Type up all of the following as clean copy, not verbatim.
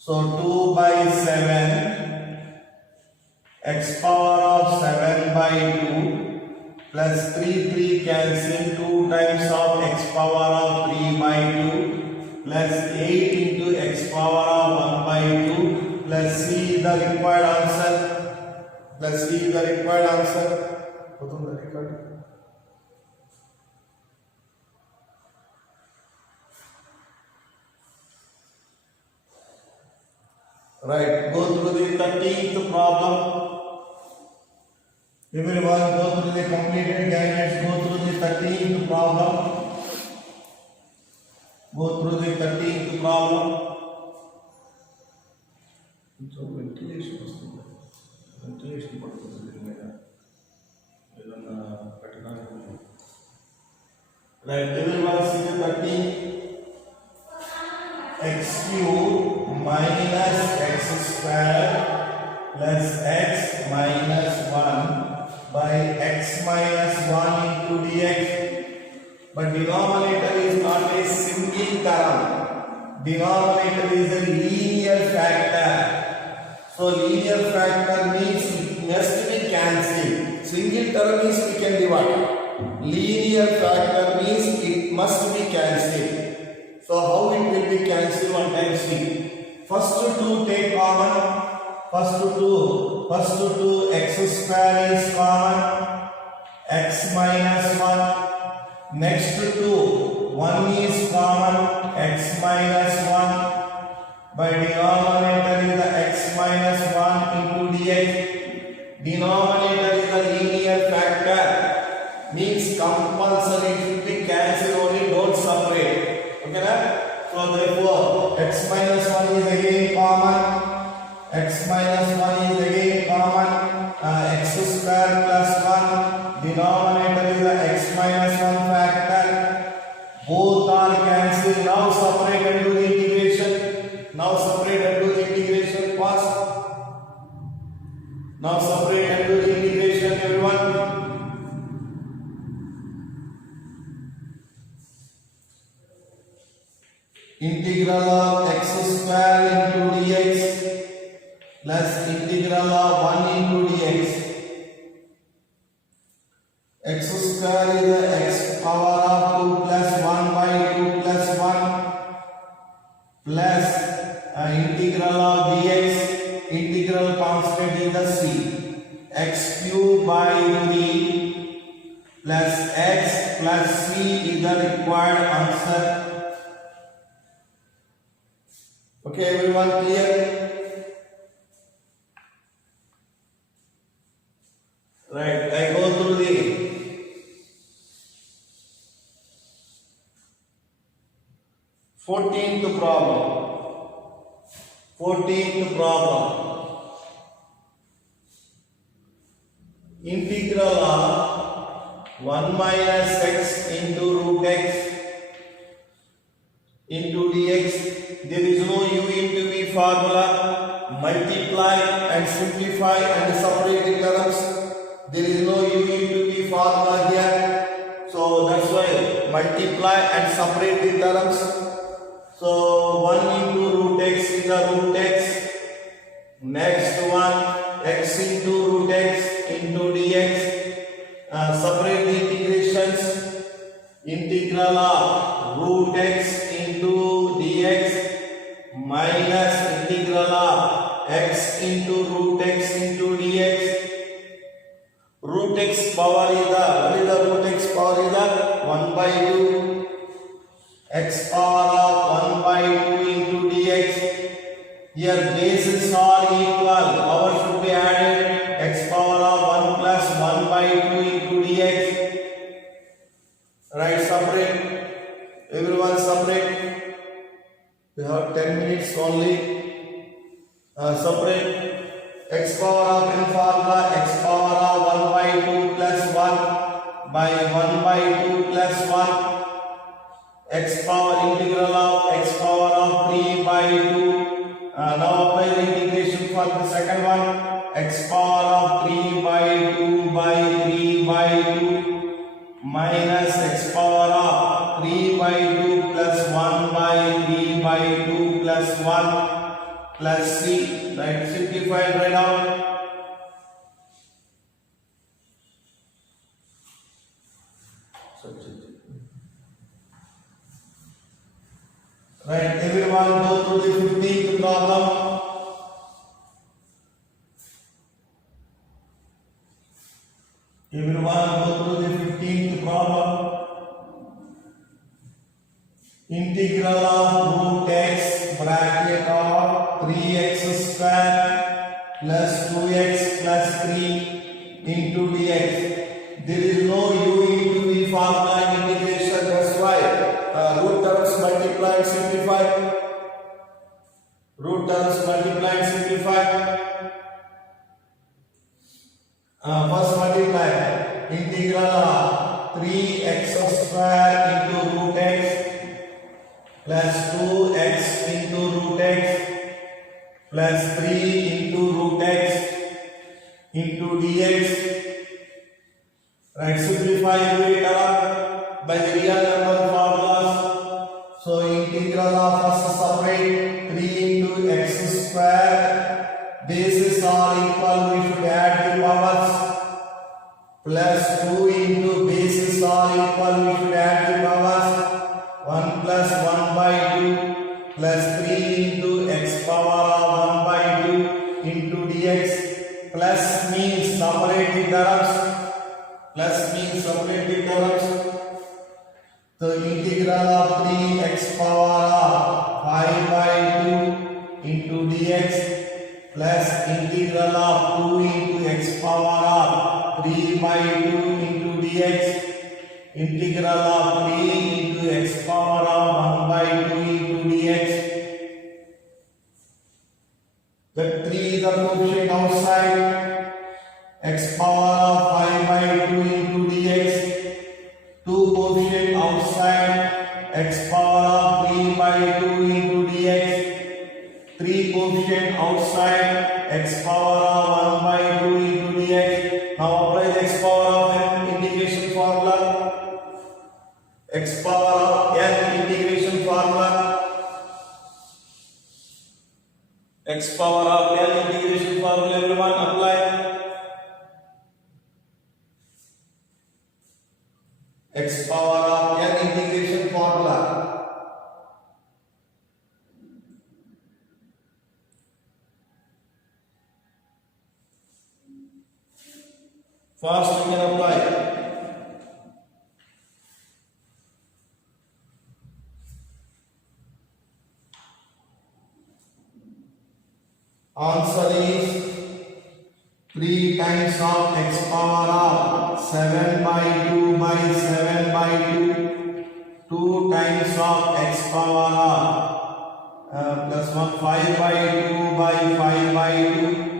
So 2 by 7 x power of 7 by 2 plus 3 cancel 2 times of x power of 3 by 2 plus 8 into x power of 1 by 2 plus c is the required answer. Plus c is the required answer. Right, go through the 13th problem. Everyone go through the completed guidance, go through the 13th problem. Go through the 13th problem. So ventilation vastunda. Ventilation paduthundi meda. Idanna katana. Right, everyone see the 13th. X cube minus x square plus x minus 1 by x minus 1 into dx. But denominator is not a single term. Denominator is a linear factor. So linear factor means it must be cancelled. Single term means we can divide. Linear factor means it must be cancelled. So how it will be cancelled? One time see. First two take common. First two x square is common. X minus 1. Next two 1 is common. X minus 1. By denominator is the x minus 1 into dx. Denominator is the linear factor. Means compulsory it will be cancelled only, don't separate. Okay na? So therefore x minus 1 is again common. X minus 1 is again common. X square plus 1. Denominator is the x minus 1 factor. Both are cancelled. Now separate and do the integration. Now separate and do the integration. Pause. Now separate and do the integration, everyone. Integral of x square into dx plus integral of 1 into dx. X square is the x power of 2 plus 1 by 2 plus 1 plus integral of dx. Integral constant is the c. X cube by 3 plus x plus c is the required answer. Okay, everyone clear? Right, I go through the 14th problem. 14th problem. Integral of 1 minus x into root x into dx. There is no u into v formula. Multiply and simplify and separate the terms. There is no u into v formula here. So that's why multiply and separate the terms. So 1 into root x is the root x. Next one x into root x into dx. Separate the integrations. Integral of root x into dx minus integral of x into root x into dx. Root x power is the, what is the root x power is the 1 by 2. X power of 1 by 2 into dx. Here bases are equal. Power should be added. X power of 1 plus 1 by 2 into dx. Right, separate. Everyone separate. We have 10 minutes only. Separate. X power of n formula. X power of 1 by 2 plus 1 by 1 by 2 plus 1. X power integral of x power of 3 by 2. Now apply the integration for the second one. X power of 3 by 2 by 3 by 2 minus x power of 3 by 2 plus 1 by 3 by 2 plus 1 plus c. Right, simplify and write down. Right, everyone go through the 15th problem. Everyone go through the 15th problem. Integral of root x bracket of 3x square plus 2x plus 3 into dx. There is no u into v formula in integration, that's why root terms multiply and simplify. Root terms multiply and simplify. First multiply integral of 3x square into root x plus 2x into root x plus 3 into root x into dx. Right, simplify every term by the real number formulas. So integral of first separate 3 into x square. Bases are equal, we should add the powers. Plus 2 into bases are equal, we should add the powers. 1 plus 1 by 2 plus 3 into x power of 1 by 2 into dx. Plus means separate the terms. Plus means separate the terms. The integral of 3x power of 5 by 2 into dx plus integral of 2 into x power of 3 by 2 into dx. Integral of 3 into x power of 1 by 2 into dx. The 3 is the coefficient outside. X power of 5 by 2 into dx. 2 coefficient outside. X power of 3 by 2 into dx. 3 coefficient outside. X power of 1 by 2 into dx. Now apply the x power of n integration formula. X power of n integration formula. X power of n integration formula, everyone apply. X power of n integration formula. First we can apply. Answer is 3 times of x power of 7 by 2 by 7 by 2. 2 times of x power of plus 1 5 by 2 by 5 by 2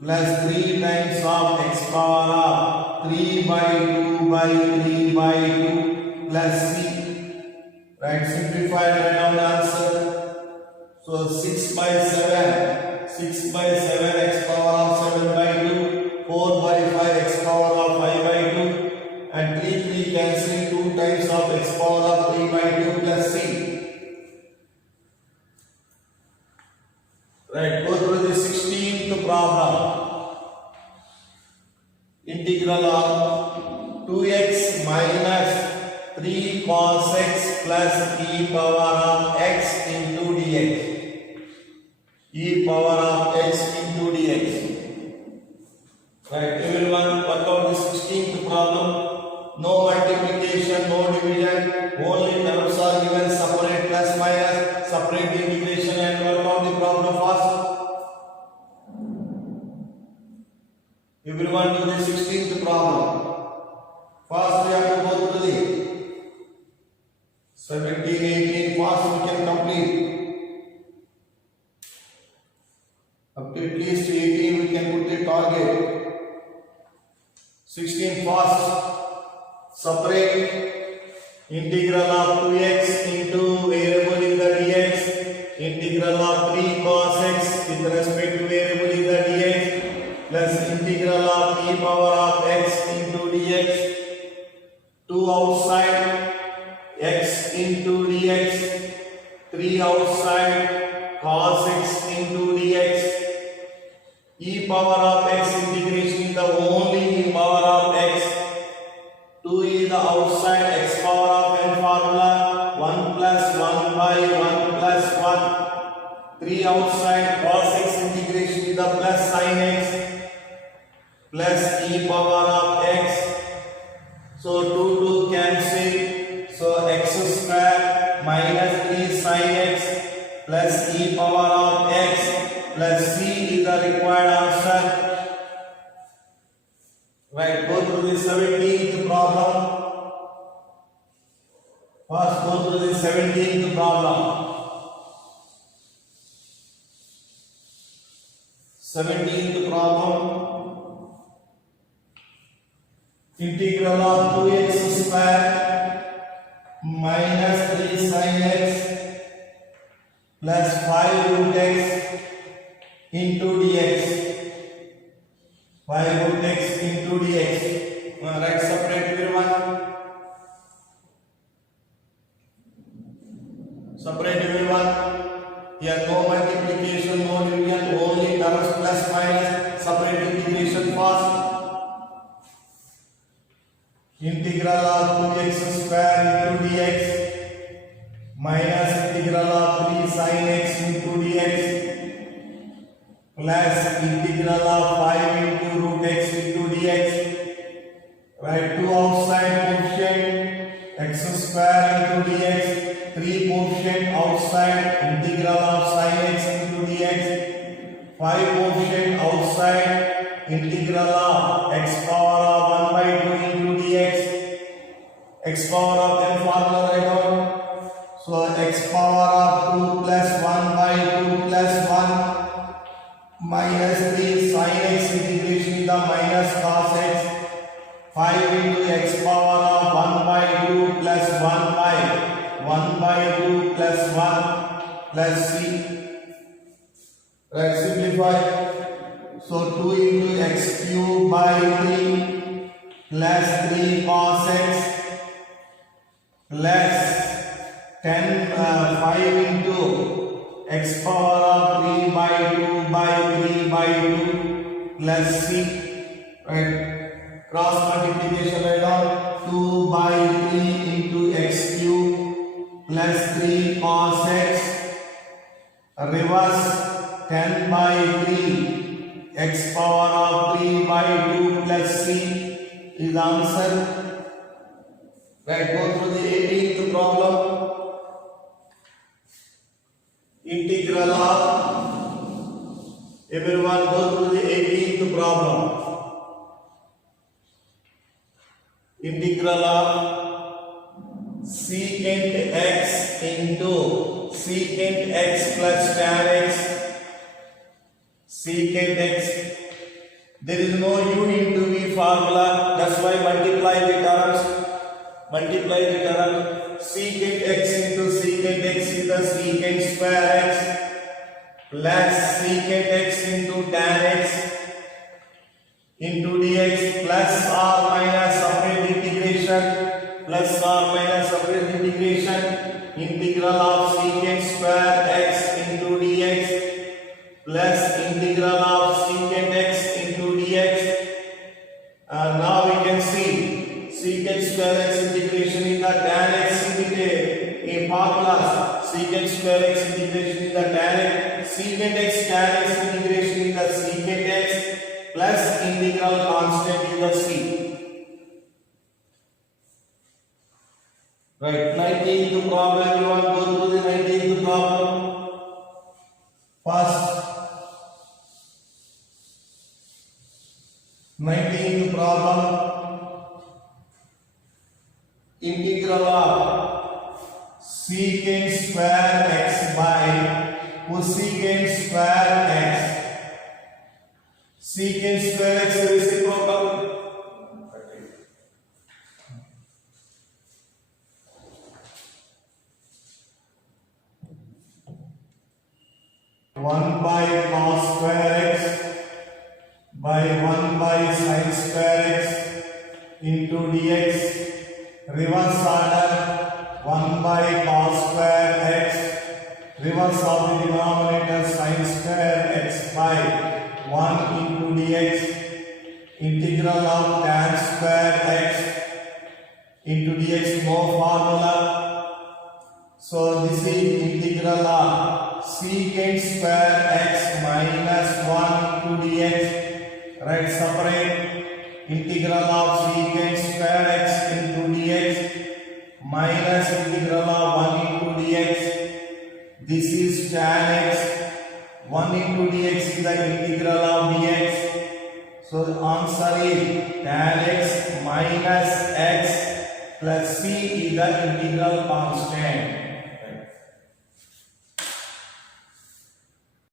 plus 3 times of x power of 3 by 2 by 3 by 2 plus c. Right, simplify and write down the answer. So 6 by 7, 6 by 7 x power of 7 by 2, 4 by 5 x power of 5 by 2, and 3 cancel 2 times of x power of 3 by 2 plus c. Right, go through the 16th problem. Integral of 2x minus 3 cos x plus e power of x into dx. E power of x into dx. Right, everyone work out the 16th problem. No multiplication, no division, only terms are given, separate plus minus, separate the integration and work out the problem fast. Everyone do the 16th problem. First we have to go through the 17, 18, fast we can complete. Up to at least 18 we can put the target. 16 fast. Separate integral of 2x into variable in the dx. Integral of 3 cos x with respect to variable in the dx. Plus integral of e power of x into dx. 2 outside x into dx. 3 outside cos x into dx. E power of x integration is the only e power of x. 2 is the outside x power of n formula. 1 plus 1 by 1 plus 1. 3 outside cos x integration is the plus sin x plus e power of x. So 2 cancel. So x square minus 3 sin x plus e power of x plus c is the required answer. Right, go through the 17th problem. First go through the 17th problem. 17th problem. Integral of 2x square minus 3 sin x plus 5 root x into dx. 5 root x into dx. Write separate everyone. Separate everyone. Here no multiplication, no division, only terms plus minus. Separate integration first. Integral of 2x square into dx minus integral of 3 sin x into dx plus integral of 5 into root x into dx. Write 2 outside quotient x square into dx, 3 quotient outside integral of sin x into dx, 5 quotient outside integral of x power of 1 by 2 into dx. X power of n formula write down. So x power of 2 plus 1 by 2 plus 1 minus 3 sin x integration is the minus cos x. 5 into x power of 1 by 2 plus 1 by 2 plus 1 plus c. Right, simplify. So 2 into x cube by 3 plus 3 cos x plus 5 into x power of 3 by 2 by 3 by 2 plus c. Right, cross multiplication right down. 2 by 3 into x cube plus 3 cos x reverse 10 by 3 x power of 3 by 2 plus c is the answer. Right, go through the 18th problem. Integral of, everyone go through the 18th problem. Integral of secant x into secant x plus tan x. Secant x, there is no u into v formula, that's why multiply the terms. Multiply the term. Secant x into secant x is the secant square x plus secant x into tan x into dx plus or minus separate integration. Plus or minus separate integration. Integral of secant square x into dx plus integral of secant x into dx. Now we can see secant square x integration is the tan x in formula. Secant square x integration is the tan x. Secant x tan x integration is the secant x plus integral constant is the c. Right, 19th problem. You want to go through the 19th problem. First, 19th problem. Integral of secant square x by cosecant square x. Secant square x reciprocal. 1 by cos square x by 1 by sin square x into dx. Reverse order 1 by cos square x Reverse of the denominator sin square x by 1 into dx. Integral of tan square x into dx, no formula. So this is integral of secant square x minus 1 into dx. Right, separate. Integral of secant square x into dx minus integral of 1 into dx. This is tan x. 1 into dx is the integral of dx. So the answer is tan x minus x plus c is the integral constant.